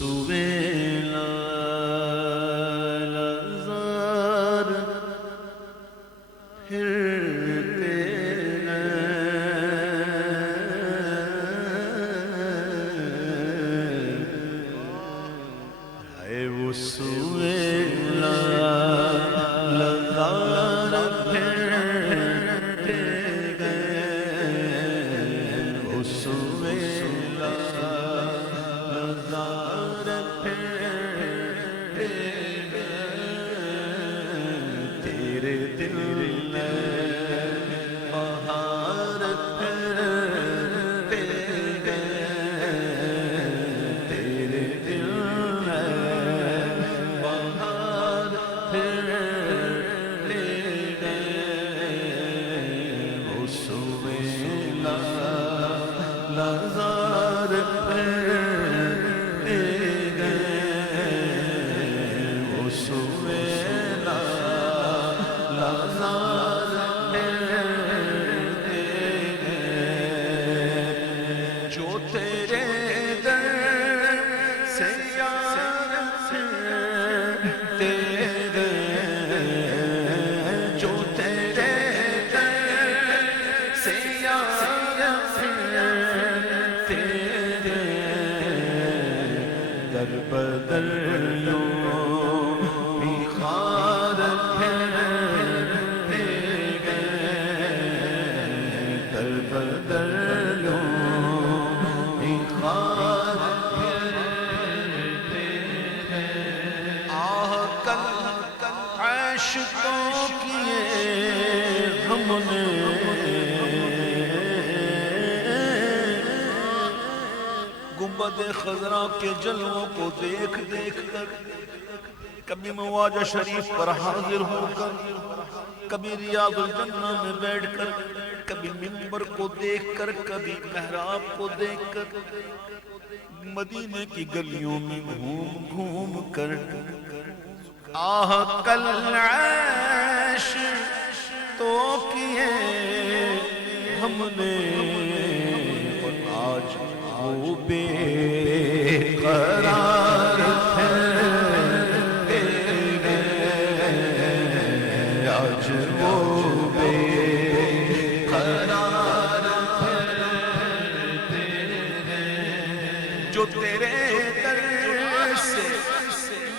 سوے لالزار پھرتے ہے وہ سوے لالزار پھرتے گئے وہ سوے لالزار پھرتے گئے تیرے دل بہار پھرتے گئے تیرے دل بہار پھرتے گئے وہ سوے لالزار پھرتے گئے وہ سوے لالزار پھرتے گئے جو تیرے در سے یار پھرتے گئے جو تیرے در سے یار پھرتے گئے در بدر یوں بھی خار پھرتے گئے در بدر یوں بھی خار پھرتے گئے آہ کل عیش تو کیے ہم نے گنبد خضرا کے جلووں کو دیکھ دیکھ کر کبھی مواجہ شریف پر حاضر ہو کر کبھی ریاض الجنہ میں بیٹھ کر کبھی منبر کو دیکھ کر کبھی محراب کو دیکھ کر مدینے کی گلیوں میں گھوم گھوم کر آہ کل عیش تو کیے ہم نے اور آج وہ بے قرار پھرتے گئے آج وہ بے قرار پھرتے گئے جو تیرے در سے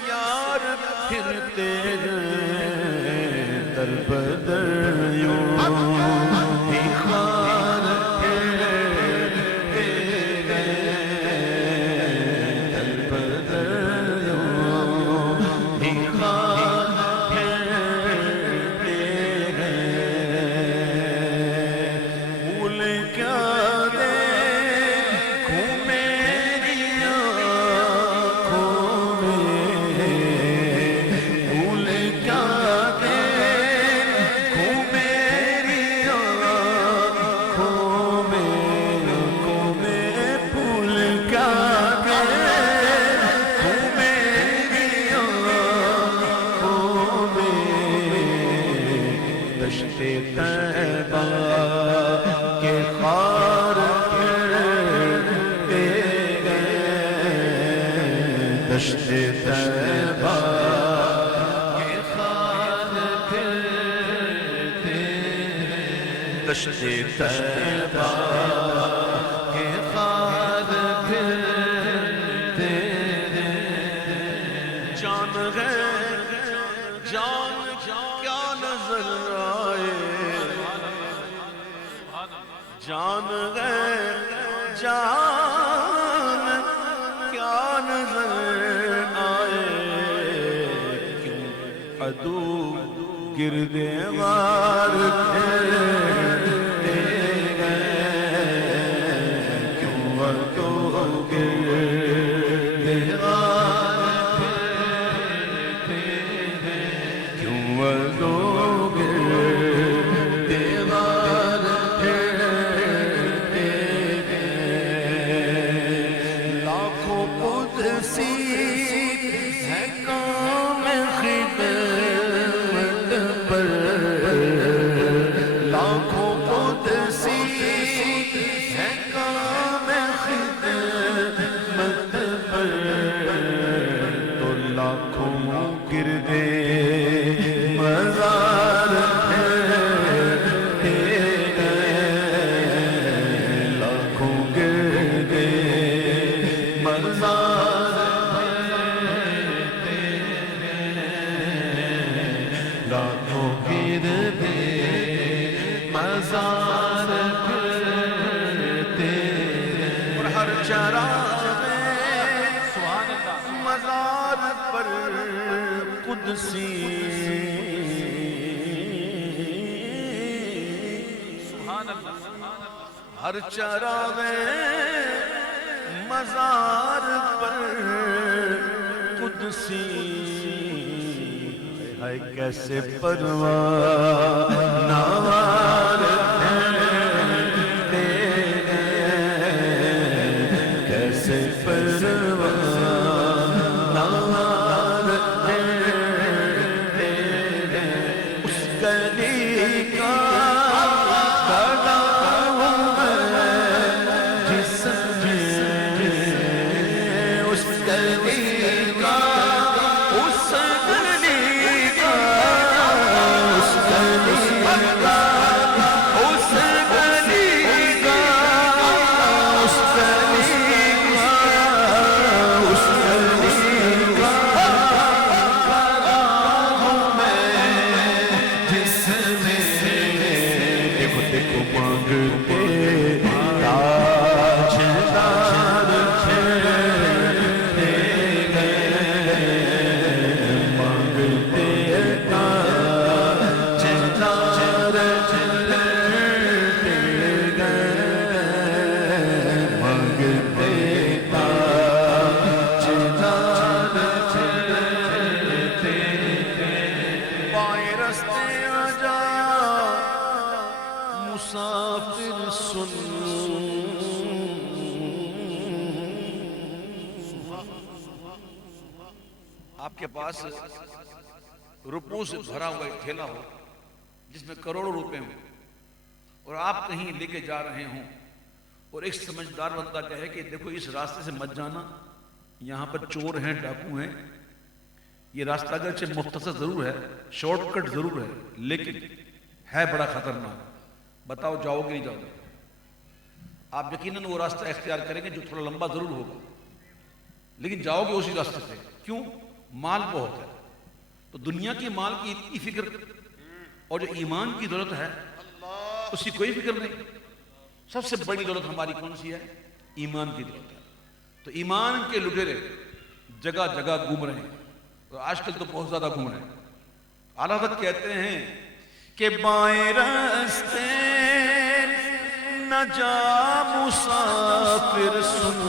یار پھرتے گئے در بدر یوں بھی خار پھرتے گئے در بدر یوں بھی خار پھرتے گئے بھول کیا دیکھوں میری آنکھوں میں بھول کیا دیکھوں میری آنکھوں میں بھول کیا دیکھوں میری آنکھوں میں دشت طیبہ کے خار پھرتے گئے دشت طیبہ کے خار پھرتے دشت طیبہ کے خار پھرتے جان گئے جان کیا نظر آئے جان گئے جان کیا نظر آئے کیوں عدو گرد غار پھرتے گئے کیوں عدو گرد غار پھرتے گئے کیوں عدو گرد غار پھرتے گئے لاکھوں قدسی ہے کام خدمت پر لاکھوں قدسی ہے کام خدمت پر مزار لاکھوں گرتے مزار پھرتے اور ہر چراغے مزار پر قدسی ہر چراغے مزار پر قدسی ہے کیسے پروانہ وار تیرے کیسے پروانہ وار تیرے اس گلی کا آپ کے پاس روپوں سے بھرا ہوا ایک تھیلا ہو جس میں کروڑوں روپے ہوں اور آپ کہیں لے کے جا رہے ہوں اور ایک سمجھدار بندہ کہے کہ دیکھو اس راستے سے مت جانا، یہاں پر چور ہیں، ڈاکو ہیں، یہ راستہ اگرچہ مختصر ضرور ہے، شارٹ کٹ ضرور ہے، لیکن ہے بڑا خطرناک، بتاؤ جاؤ گے نہیں جاؤ گے؟ آپ یقیناً وہ راستہ اختیار کریں گے جو تھوڑا لمبا ضرور ہوگا، لیکن جاؤ گے اسی راستے سے۔ کیوں؟ مال بہت ہے، تو دنیا کی مال کی اتنی فکر اور جو ایمان کی دولت ہے اس کی کوئی فکر نہیں۔ سب سے بڑی دولت ہماری کون سی ہے؟ ایمان کی دولت ہے۔ تو ایمان کے لٹیرے جگہ جگہ گھوم رہے ہیں، اور آج کل تو بہت زیادہ گھوم رہے ہیں۔ اعلیٰ حضرت کہتے ہیں کہ بائیں راستے نہ جا مسافر سن،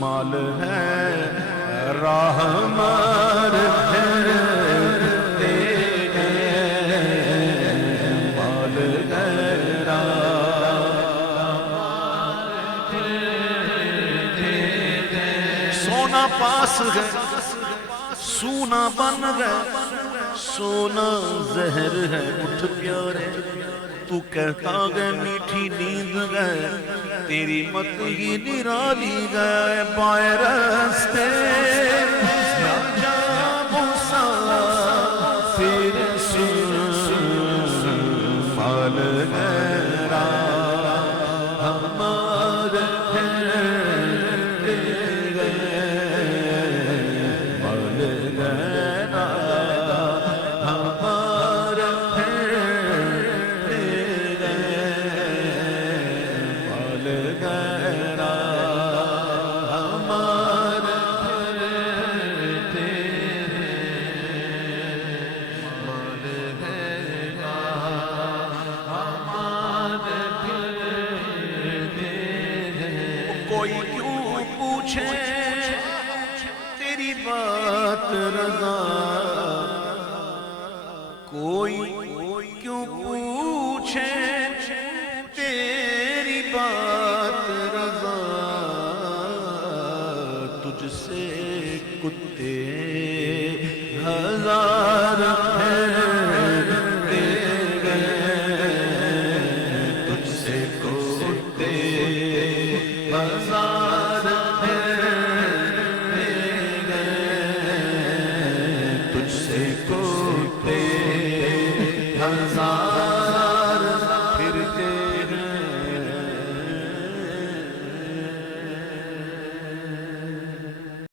مال ہے راہ مار پھرتے گئے، مال ہے راہ مار پھرتے گئے، سونا پاس ہے سونا بن گئے، سونا زہر ہے اٹھ پیارے، تو کہتا گئے میٹھی نیند گئے، تیری مت ہی نرالی گئے، بائیں راستے نہ جا مسافر سن، مال ہے راہ مار پھرتے گئے، مال ہے راہ مار پھرتے گئے، مال ہے راہ مار پھرتے گئے، مال ہے راہ مار پھرتے گئے۔ کوئی کیوں پوچھے تیری بات رضا، کوئی کیوں پوچھے تیری بات رضا، تجھ سے کتے ہزار پھرتے گئے، تجھ سے کتے ہزار پھرتے گئے، تجھ سے کتے ہزار